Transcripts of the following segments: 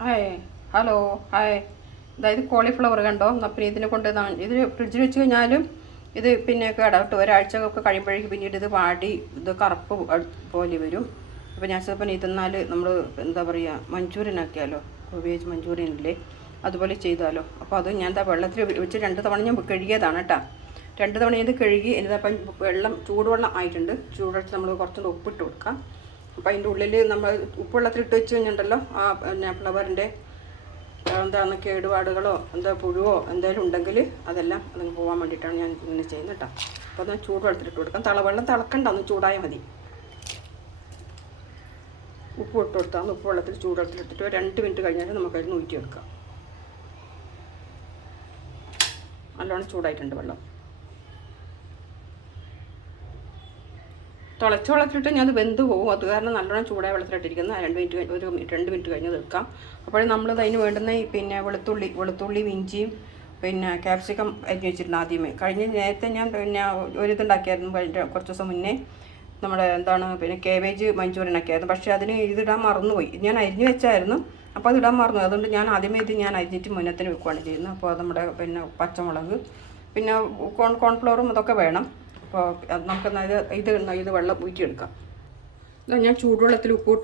Hi hello hi. അതായത് cauliflower കണ്ടോ. പിന്നെ ഇതിനെ കൊണ്ട് ഇത് ഫ്രിഡ്ജിൽ വെച്ച് കഴിഞ്ഞാലും ഇത് പിന്നെ കേടായിട്ട് ഒരാഴ്ച ഒക്കെ കഴിയുമ്പോഴേക്കും പിന്നീട് ഇത് വാടി ഇത് കറുപ്പ് പോലെ വരും. അപ്പോൾ ഞാൻ ചിലപ്പോൾ ഇതെന്നാൽ നമ്മൾ എന്താ പറയുക മഞ്ചൂരിയൻ ആക്കിയാലോ, വെജ് മഞ്ചൂരിയൻ ഇല്ലേ, അതുപോലെ ചെയ്താലോ. അപ്പോൾ അത് ഞാൻ വെള്ളത്തിൽ വെച്ച് 2 തവണ ഞാൻ കഴുകിയതാണ് കേട്ടോ. 2 തവണ ഇത് കഴുകി എന്നിട്ടപ്പം വെള്ളം ചൂടുവെള്ളം ആയിട്ടുണ്ട്. ചൂടുവെള്ളത്തിൽ നമ്മൾ കുറച്ചുകൂടെ ഉപ്പിട്ട് കൊടുക്കാം. അപ്പോൾ അതിൻ്റെ ഉള്ളിൽ നമ്മൾ ഉപ്പുവെള്ളത്തിലിട്ട് വെച്ച് കഴിഞ്ഞിട്ടുണ്ടല്ലോ ആ പിന്നെ ഫ്ലവറിൻ്റെ എന്താണ് കേടുപാടുകളോ എന്താ പുഴുവോ എന്തായാലും ഉണ്ടെങ്കിൽ അതെല്ലാം അതങ്ങ് പോകാൻ വേണ്ടിയിട്ടാണ് ഞാൻ ഇങ്ങനെ ചെയ്യുന്നത് കേട്ടോ. അപ്പോൾ അത് ചൂടുവെള്ളത്തിലിട്ട് കൊടുക്കാം. വെള്ളം തിളക്കണ്ട, ഒന്ന് ചൂടായാൽ മതി. ഉപ്പ് ഇട്ട് കൊടുത്താൽ ഉപ്പ് വെള്ളത്തിൽ ചൂടുവെള്ളത്തിലിട്ടിട്ട് 2 മിനിറ്റ് കഴിഞ്ഞാൽ നമുക്കതിന് ഊറ്റിയെടുക്കാം. നല്ലോണം ചൂടായിട്ടുണ്ട് വെള്ളം. തിളച്ച വെള്ളത്തിലിട്ട് ഞാൻ അത് വെന്ത് പോകും. അത് കാരണം നല്ലോണം ചൂടായ വെള്ളത്തിലിട്ടിരിക്കുന്നത് 2 മിനിറ്റ് കഴിഞ്ഞ് തീർക്കാം. അപ്പോൾ നമ്മളത് അതിന് വേണ്ടുന്ന പിന്നെ വെളുത്തുള്ളി ഇഞ്ചിയും പിന്നെ ക്യാപ്സിക്കം അരിഞ്ഞ് വെച്ചിട്ടുണ്ട് ആദ്യമേ. നേരത്തെ ഞാൻ പിന്നെ ഒരിതുണ്ടാക്കിയായിരുന്നു കുറച്ച് ദിവസം മുന്നേ. നമ്മുടെ എന്താണ് പിന്നെ കേബേജ് മഞ്ചൂരിയൻ ആക്കിയായിരുന്നു. പക്ഷേ അതിന് ഇതിടാൻ മറന്നുപോയി. ഞാൻ അരിഞ്ഞ് വെച്ചായിരുന്നു, അപ്പോൾ അത് ഇടാൻ മറന്നു. അതുകൊണ്ട് ഞാൻ ആദ്യമേ ഞാൻ അരിഞ്ഞിട്ട് മുന്നത്തിന് വെക്കുകയാണ് ചെയ്യുന്നത്. അപ്പോൾ നമ്മുടെ പിന്നെ പച്ചമുളക് പിന്നെ കോൺഫ്ലവറും അതൊക്കെ വേണം. അപ്പോൾ നമുക്ക് ഇത് വെള്ളം ഊറ്റിയെടുക്കാം. ഞാൻ ചൂടുവെള്ളത്തിൽ ഉപ്പ്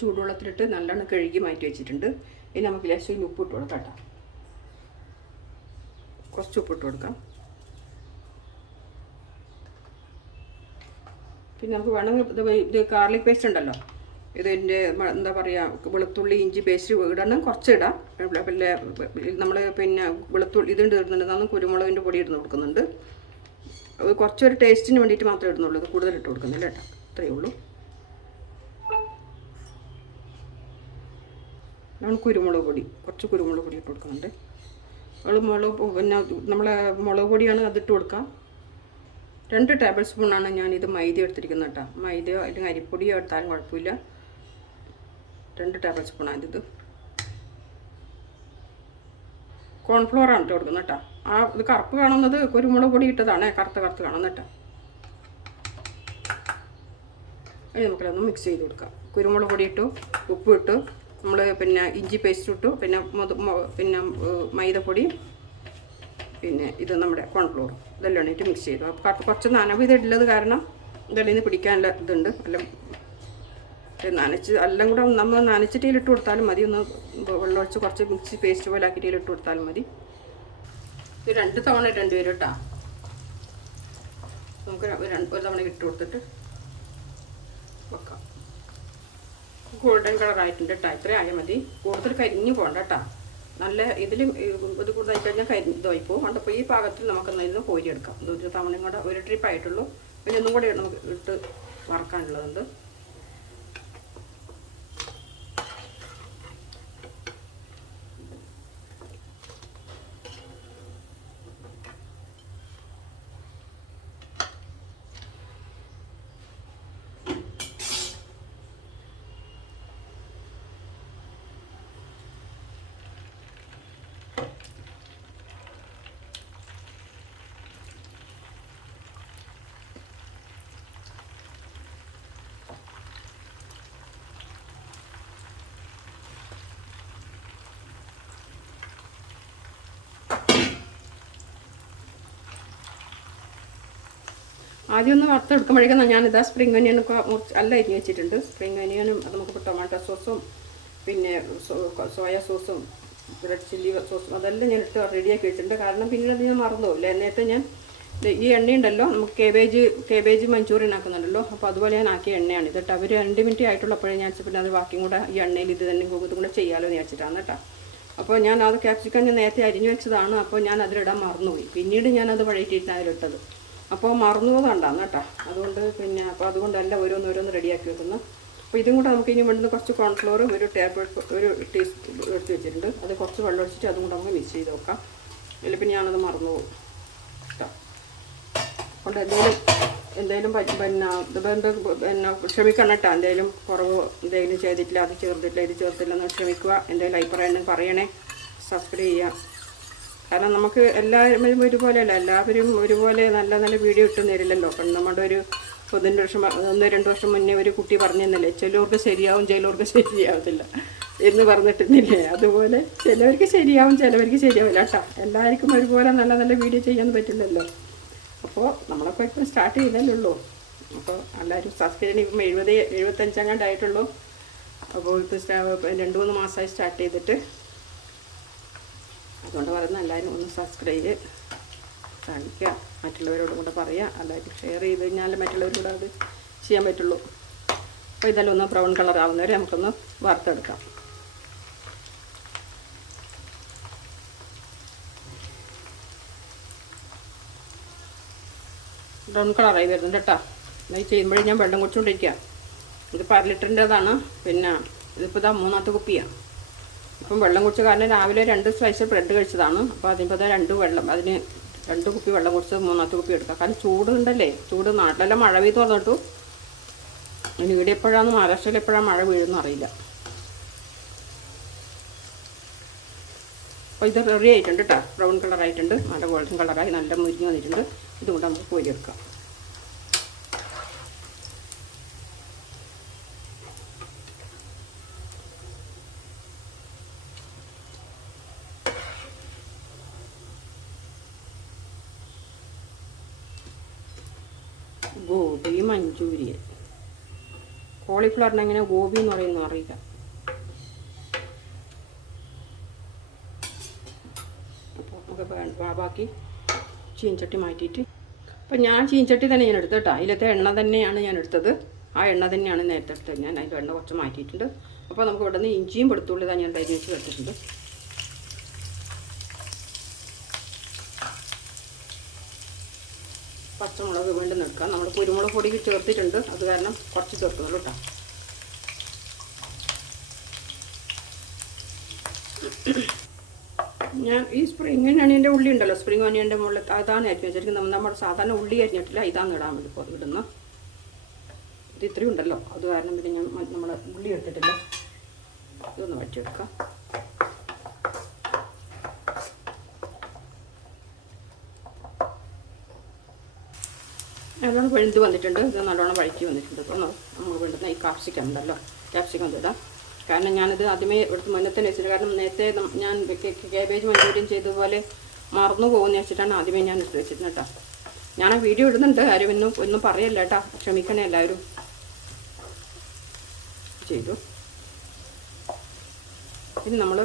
ചൂടുവെള്ളത്തിലിട്ട് നല്ലോണം കഴുകി മാറ്റി വെച്ചിട്ടുണ്ട്. ഇനി നമുക്ക് ലേശം ഉപ്പ് ഇട്ട് കൊടുക്കാം കേട്ടോ. കുറച്ച് ഉപ്പിട്ട് കൊടുക്കാം. പിന്നെ നമുക്ക് വേണമെങ്കിൽ ഇത് ഗാർലിക് പേസ്റ്റ് ഉണ്ടല്ലോ, ഇതിൻ്റെ എന്താ പറയുക വെളുത്തുള്ളി ഇഞ്ചി പേസ്റ്റ് ഇടണം, കുറച്ച് ഇടാം. പിന്നെ നമ്മൾ പിന്നെ വെളുത്തുള്ളി ഇതുണ്ട് ഇടുന്നുണ്ട്, കുരുമുളകിൻ്റെ പൊടി ഇടുന്ന് കൊടുക്കുന്നുണ്ട്. കുറച്ചൊരു ടേസ്റ്റിന് വേണ്ടിയിട്ട് മാത്രമേ ഇടുന്നുള്ളൂ. ഇത് കൂടുതൽ ഇട്ട് കൊടുക്കുന്നില്ല കേട്ടോ. അത്രയേ ഉള്ളൂ. നമ്മൾ കുറച്ച് കുരുമുളക് പൊടി ഇട്ട് കൊടുക്കുന്നുണ്ട്. പിന്നെ നമ്മളെ മുളക് പൊടിയാണ് അതിട്ട് കൊടുക്കാം. 2 ടേബിൾ സ്പൂണാണ് ഞാനിത് മൈദ എടുത്തിരിക്കുന്നത് കേട്ടോ. മൈദയോ അല്ലെങ്കിൽ അരിപ്പൊടിയോ എടുത്താലും കുഴപ്പമില്ല. 2 ടേബിൾ സ്പൂണാണ് ഇത്. കോൺഫ്ലോറാണ് ഇട്ട് കൊടുക്കുന്നത് കേട്ടോ. ഇത് കറുപ്പ് കാണുന്നത് കുരുമുളക് പൊടി ഇട്ടതാണ്, കറുത്ത് കാണുന്നത് കേട്ടോ. അത് നമുക്കതൊന്ന് മിക്സ് ചെയ്ത് കൊടുക്കാം. കുരുമുളക് പൊടി ഇട്ടു, ഉപ്പ് ഇട്ടു, നമ്മൾ പിന്നെ ഇഞ്ചി പേസ്റ്റ് ഇട്ടു, പിന്നെ മൈദപ്പൊടി, പിന്നെ ഇത് നമ്മുടെ കോൺഫ്ലോർ, ഇതെല്ലാം ഇട്ട് മിക്സ് ചെയ്തു. അപ്പോൾ കുറച്ച് നനവ് ഇതുള്ളത് കാരണം ഇതെല്ലാം ഇന്ന് പിടിക്കാനുള്ള ഇതുണ്ട്. എല്ലാം എല്ലാം കൂടെ നമ്മൾ നനച്ചിട്ട് ഇട്ട് കൊടുത്താലും മതി. ഒന്ന് വെള്ളമൊഴിച്ച് കുറച്ച് മിക്സി പേസ്റ്റ് പോലെ ആക്കിയിട്ട് ഇട്ട് കൊടുത്താലും മതി. ഇത് 2 തവണ ഇടേണ്ടി വരും കേട്ടോ. നമുക്ക് ഒരു തവണ ഇട്ട് കൊടുത്തിട്ട് വെക്കാം. ഗോൾഡൻ കളറായിട്ടുണ്ട് കേട്ടോ. ഇത്രയും ആയാൽ മതി. കൂടുതൽ കരിഞ്ഞു പോകണ്ട കേട്ടോ. നല്ല ഇതിലും ഇത് കൂടുതലായി കഴിഞ്ഞാൽ ഇതായി പോകും. അപ്പോൾ ഈ പാകത്തിൽ നമുക്കൊന്ന് കോരിയെടുക്കാം. ഒരു തവണയും കൂടെ ഒരു ട്രിപ്പ് ആയിട്ടുള്ളൂ. പിന്നെ ഒന്നും കൂടെ നമുക്ക് ഇട്ട് വറക്കാനുള്ളതുണ്ട്. ആദ്യം ഒന്ന് വറുത്തെടുക്കുമ്പോഴേക്കും ഞാനിതാ സ്പ്രിംഗ് ഒനിയനൊക്കെ അല്ല അരിഞ്ഞ് വെച്ചിട്ടുണ്ട്. സ്പ്രിംഗ് ഒനിയനും അത് നമുക്ക് ടൊമാറ്റോ സോസും പിന്നെ സോയ സോസും റെഡ് ചില്ലി സോസും അതെല്ലാം ഞാൻ ഇട്ട് റെഡിയാക്കി വെച്ചിട്ടുണ്ട്. കാരണം പിന്നീട് അത് ഞാൻ മറന്നുപോയില്ല. നേരത്തെ ഞാൻ ഈ എണ്ണയുണ്ടല്ലോ, നമുക്ക് കേബേജ് മഞ്ചൂരിയൻ ആക്കുന്നുണ്ടല്ലോ, അപ്പോൾ അതുപോലെ ഞാൻ ആക്കിയ എണ്ണയാണ് ഇത് കേട്ടോ. അവർ 2 മിനിറ്റ് ആയിട്ടുള്ളപ്പോഴേ ഞാൻ പിന്നെ അത് ബാക്കിയും കൂടെ ഈ എണ്ണയിൽ ഇത് തന്നെ ഇതും കൂടെ ചെയ്യാമല്ലോ എന്ന് വെച്ചിട്ടാണ് കേട്ടോ. അപ്പോൾ ഞാൻ അത് ക്യാപ്സിക്കം ഞാൻ നേരത്തെ അരിഞ്ഞു വെച്ചതാണ്. അപ്പോൾ ഞാൻ അതിലിടാൻ മറന്നുപോയി. പിന്നീട് ഞാനത് വഴറ്റിയിട്ടാണ് അതിലിട്ടത്. അപ്പോൾ മറന്നുപോകുന്നുണ്ടാകും കേട്ടോ. അപ്പോൾ അതുകൊണ്ടല്ല ഓരോന്ന് റെഡിയാക്കി വെക്കുന്നത്. അപ്പോൾ ഇതും കൂടെ നമുക്ക് ഇനി വേണ്ടുന്ന കുറച്ച് കോൺഫ്ലോർ ഒരു ടീസ്പൂൺ എടുത്ത് വെച്ചിട്ടുണ്ട്. അത് കുറച്ച് വെള്ളം ഒഴിച്ചിട്ട് അതും കൂടെ നമുക്ക് മിക്സ് ചെയ്ത് വെക്കാം. അല്ലെങ്കിൽ പിന്നെ ഞാനത് മറന്നുപോകും കേട്ടോ. അതുകൊണ്ട് എന്തെങ്കിലും ക്ഷമിക്കണം കേട്ടോ. എന്തെങ്കിലും കുറവ് എന്തെങ്കിലും ചെയ്തിട്ടില്ല, അത് ചേർത്തിട്ടില്ല, ഇത് ചേർത്തില്ല എന്ന് ക്ഷമിക്കുക. എന്തെങ്കിലും അഭിപ്രായം പറയണേ. സബ്സ്ക്രൈബ് ചെയ്യുക. കാരണം നമുക്ക് എല്ലാവരും ഒരുപോലെയല്ല, എല്ലാവരും ഒരുപോലെ നല്ല വീഡിയോ ഇട്ട് തരില്ലല്ലോ. അപ്പം നമ്മുടെ ഒരു ഒന്ന് രണ്ട് വർഷം മുന്നേ ഒരു കുട്ടി പറഞ്ഞു തന്നില്ലേ, ചിലവർക്ക് ശരിയാവും ചിലവർക്ക് ശരിയാവത്തില്ല എന്ന് പറഞ്ഞിട്ടുന്നില്ലേ, അതുപോലെ ചിലവർക്ക് ശരിയാവും ചിലവർക്ക് ശരിയാവില്ല കേട്ടോ. എല്ലാവർക്കും ഒരുപോലെ നല്ല നല്ല വീഡിയോ ചെയ്യാൻ പറ്റില്ലല്ലോ. അപ്പോൾ നമ്മളപ്പോൾ ഇപ്പം സ്റ്റാർട്ട് ചെയ്തല്ലേ ഉള്ളൂ. അപ്പോൾ എല്ലാവരും സബ്സ്ക്രൈബ് ഇപ്പം 75 ആയിട്ടുള്ളൂ. അപ്പോൾ ഇപ്പോൾ 2-3 മാസമായി സ്റ്റാർട്ട് ചെയ്തിട്ട്. അതുകൊണ്ട് പറയുന്നത് എല്ലാവരും ഒന്ന് സബ്സ്ക്രൈബ് കാണിക്കുക, മറ്റുള്ളവരോടും കൂടെ പറയുക. എല്ലാവരും ഷെയർ ചെയ്ത് കഴിഞ്ഞാൽ മറ്റുള്ളവരോട് അത് ചെയ്യാൻ പറ്റുള്ളൂ. അപ്പോൾ ഇതെല്ലാം ഒന്ന് ബ്രൗൺ കളർ ആവുന്നവരെ നമുക്കൊന്ന് വറുത്തെടുക്കാം. ബ്രൗൺ കളറായി വരുന്നുണ്ട് കേട്ടോ. ഇത് ചെയ്യുമ്പോഴേ ഞാൻ വെള്ളം കുടിച്ചുകൊണ്ടിരിക്കുക. ഇതിപ്പോൾ 1 ലിറ്ററിൻ്റെതാണ്. പിന്നെ ഇതിപ്പോൾ ഇതാ 3ാമത്തെ കുപ്പിയാണ്. ഇപ്പം വെള്ളം കുടിച്ച കാരണം രാവിലെ 2 സ്ലൈസ് ബ്രെഡ് കഴിച്ചതാണ്. അപ്പോൾ അതിപ്പോൾ 2 കുപ്പി വെള്ളം കുടിച്ച് 3ാമത്തെ കുപ്പി എടുക്കാം. കാരണം ചൂടുണ്ടല്ലേ, ചൂട്. നാട്ടിലെല്ലാം മഴ പെയ്ത് തുറന്നിട്ടു. ഇനി ഇവിടെ എപ്പോഴാണ്, മഹാരാഷ്ട്രയിൽ എപ്പോഴാണ് മഴ വീഴുമെന്ന് അറിയില്ല. അപ്പോൾ ഇത് റെഡി ആയിട്ടുണ്ട് കേട്ടോ. ബ്രൗൺ കളറായിട്ടുണ്ട്, നല്ല ഗോൾഡൻ കളറായി നല്ല മുരിഞ്ഞ് വന്നിട്ടുണ്ട്. ഇതുകൊണ്ട് നമുക്ക് കോരിയെടുക്കാം. ഗോബി മഞ്ചൂരിയൻ. കോളിഫ്ലവറിന് എങ്ങനെ ഗോബി എന്ന് പറയുന്നത് അറിയില്ല. അപ്പോൾ നമുക്ക് ബാക്കി ചീൻചട്ടി മാറ്റിയിട്ട്, അപ്പോൾ ഞാൻ ചീൻചട്ടി തന്നെ ഞാൻ എടുത്തു കേട്ടോ. അതിലത്തെ എണ്ണ തന്നെയാണ് ഞാൻ എടുത്തത്. ആ എണ്ണ തന്നെയാണ് നേരത്തെ എടുത്തത്. ഞാൻ അതിൻ്റെ എണ്ണ കുറച്ച് മാറ്റിയിട്ടുണ്ട്. അപ്പോൾ നമുക്ക് ഇവിടെ നിന്ന് ഇഞ്ചിയും വെളുത്തുള്ളി തന്നെ ഞാൻ തരി വെച്ച് വെച്ചിട്ടുണ്ട്. പച്ചമുളക് വീണ്ടും എടുക്കാം. നമ്മൾ കുരുമുളക് പൊടി ചേർത്തിട്ടുണ്ട്, അത് കാരണം കുറച്ച് ചേർക്കുന്നുള്ളൂ കേട്ടോ. ഞാൻ ഈ സ്പ്രിംഗ് ഒനിയൻ്റെ ഉള്ളി ഉണ്ടല്ലോ, സ്പ്രിംഗ് ഒനിയൻ്റെ മുകളിൽ അതാണ് അരിഞ്ഞ് വെച്ചിരിക്കുന്നത്. നമ്മൾ സാധാരണ ഉള്ളി അരിഞ്ഞിട്ടില്ല, ഇതാണ് ഇടാൻ വേണ്ടി ഇപ്പോൾ ഇടുന്ന. ഇത് ഇത്രയും ഉണ്ടല്ലോ, അത് കാരണം പിന്നെ ഞാൻ നമ്മൾ ഉള്ളി എടുത്തിട്ടില്ല. ഇതൊന്ന് വറ്റിയെടുക്കാം. നല്ലോണം വെന്ത് വന്നിട്ടുണ്ട്. ഇത് നല്ലോണം വഴറ്റി വന്നിട്ടുണ്ട്. ഇപ്പോൾ നമ്മൾ വേണ്ടുന്ന ഈ ക്യാപ്സിക്കം ഉണ്ടല്ലോ, ക്യാപ്സിക്കം ഇടാം. കാരണം ഞാനിത് ആദ്യമേ എടുത്ത് മുന്നത്തെ വെച്ചിട്ട്, കാരണം നേരത്തെ ഞാൻ കാബേജ് മഞ്ചൂരിയൻ ചെയ്തതുപോലെ മറന്നു പോകുമെന്ന് വെച്ചിട്ടാണ് ആദ്യമേ ഞാൻ എടുത്ത് വെച്ചിരുന്നത് കേട്ടോ. ഞാൻ ആ വീഡിയോ ഇടുന്നുണ്ട്, ആരും ഒന്നും പറയല്ല കേട്ടോ, ക്ഷമിക്കണേ എല്ലാവരും. ചെയ്തു. ഇനി നമ്മൾ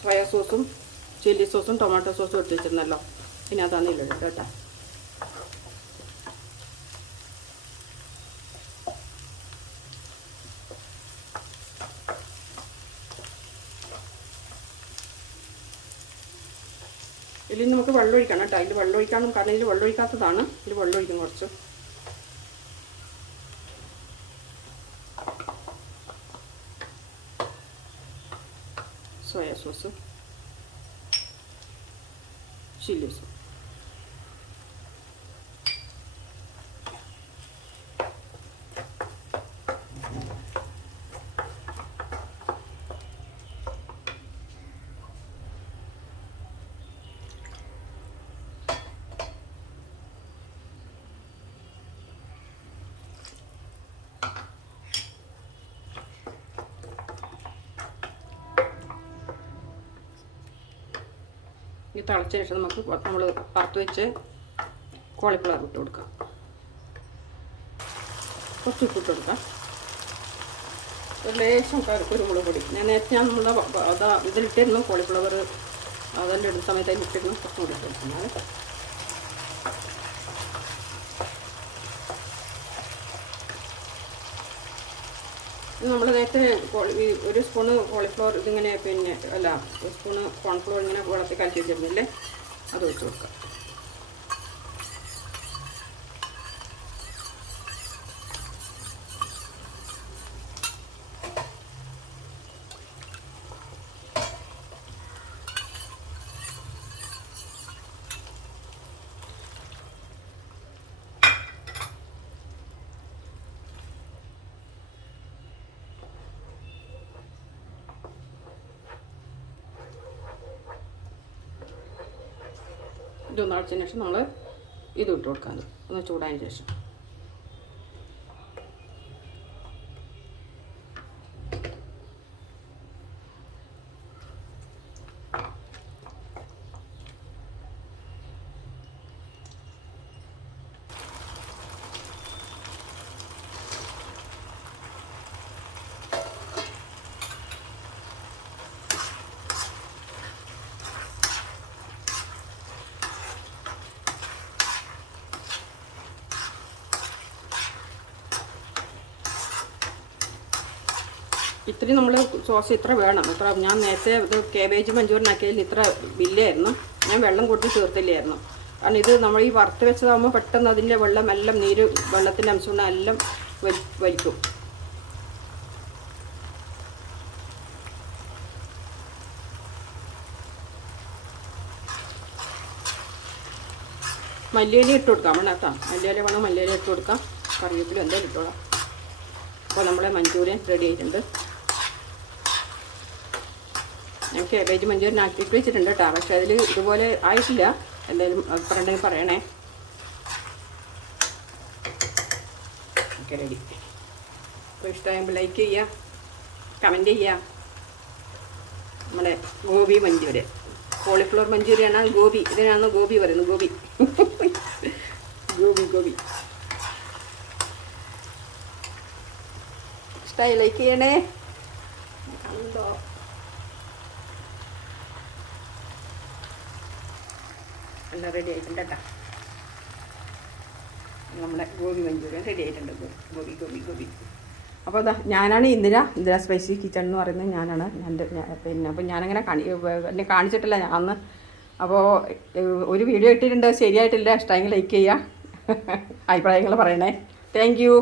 സോയാ സോസും ചില്ലി സോസും ടൊമാറ്റോ സോസും എടുത്ത് വെച്ചിരുന്നല്ലോ, പിന്നെ അതാണ് ഇല്ലിട്ട് കേട്ടോ. ഇതിൽ നമുക്ക് വെള്ളം ഒഴിക്കണം കേട്ടോ. അതിൽ വെള്ളം ഒഴിക്കണം, കാരണം ഇതിൽ വെള്ളം ഒഴിക്കാത്തതാണ്. ഇതിൽ വെള്ളം ഒഴിക്കും കുറച്ച്. Soya sauce, chilli sauce. ഈ തിളച്ച ശേഷം നമുക്ക് നമ്മൾ വറുത്ത് വെച്ച് കോളിഫ്ലവർ ഇട്ട് കൊടുക്കാം. കുറച്ച് ഉപ്പിട്ട് കൊടുക്കാം. ഒരു ലേശം കുരുമുളക് പൊടി. നേരത്തെ ഞാൻ നമ്മൾ ഇതിലിട്ടിരുന്നു കോളിഫ്ലവർ, അതെല്ലാം ഇടുന്ന സമയത്ത് അതിൽ ഇട്ടിരുന്നു. കുറച്ചും കൂടി ഇട്ടിരുന്നാൽ നമ്മൾ നേരത്തെ ഒരു സ്പൂണ് കോളിഫ്ലവർ ഇതിങ്ങനെ പിന്നെ അല്ല ഒരു സ്പൂണ് കോൺഫ്ലവർ ഇങ്ങനെ വെള്ളത്തിൽ കലക്കി വെച്ചിരുന്നില്ലേ, അത് ഒഴിച്ച് കൊടുക്കാം. ഇതൊന്ന് അടച്ചതിന് ശേഷം നമ്മൾ ഇത് ഇട്ട് കൊടുക്കാം. ഒന്ന് ചൂടായതിന് ശേഷം ഒത്തിരി നമ്മൾ സോസ് ഇത്ര വേണം. ഇത്ര ഞാൻ നേരത്തെ ഇത് കേബേജ് മഞ്ചൂരിയനാക്കിയതിൽ ഇത്ര ബില്ലായിരുന്നു. ഞാൻ വെള്ളം കൂട്ടി ചേർത്തില്ലായിരുന്നു. കാരണം ഇത് നമ്മൾ ഈ വറുത്ത് വെച്ചതാകുമ്പോൾ പെട്ടെന്ന് അതിൻ്റെ വെള്ളം എല്ലാം വെള്ളത്തിൻ്റെ അംശം കൊണ്ട് എല്ലാം വലിക്കും. മല്ലിയില ഇട്ട് കൊടുക്കാം. വേണേട്ടാ മല്ലിയില വേണം, മല്ലിയില ഇട്ട് കൊടുക്കാം. കറിവേപ്പില എന്തായാലും ഇട്ടോളാം. അപ്പോൾ നമ്മളെ മഞ്ചൂരിയൻ റെഡി ആയിട്ടുണ്ട്. ഞാൻ കേബേജ് മഞ്ചൂരിയൻ ആക്കിയിട്ട് വെച്ചിട്ടുണ്ട് കേട്ടോ. പക്ഷേ അതിൽ ഇതുപോലെ ആയിട്ടില്ല. എന്തായാലും അഭിപ്രായം പറയണേ. Okay, ready. അപ്പോൾ ഇഷ്ടമാകുമ്പോൾ ലൈക്ക് ചെയ്യുക, കമൻറ്റ് ചെയ്യുക. നമ്മുടെ ഗോബി മഞ്ചൂരിയൻ, കോളിഫ്ലവർ മഞ്ചൂരിയാണ് ഗോബി. ഇതിനാണ് ഗോബി പറയുന്നത്. ഗോബി ഗോബി ഇഷ്ടമായി ലൈക്ക് ചെയ്യണേ. കണ്ടോ എല്ലാം റെഡി ആയിട്ടുണ്ട് കേട്ടോ. നമ്മുടെ ഗോബി മഞ്ചൂരിയൻ റെഡി ആയിട്ടുണ്ട്. ഗോബി. അപ്പോൾ അതാ ഞാനാണ് ഇന്ദിര സ്പൈസി കിച്ചൺ എന്ന് പറയുന്നത് ഞാനാണ്. പിന്നെ അപ്പോൾ ഞാനങ്ങനെ എന്നെ കാണിച്ചിട്ടില്ല ഞാൻ അന്ന്. അപ്പോൾ ഒരു വീഡിയോ ഇട്ടിട്ടുണ്ട്, ശരിയായിട്ടില്ല. ഇഷ്ടമെങ്കിൽ ലൈക്ക് ചെയ്യുക, അഭിപ്രായങ്ങൾ പറയണേ. Thank you.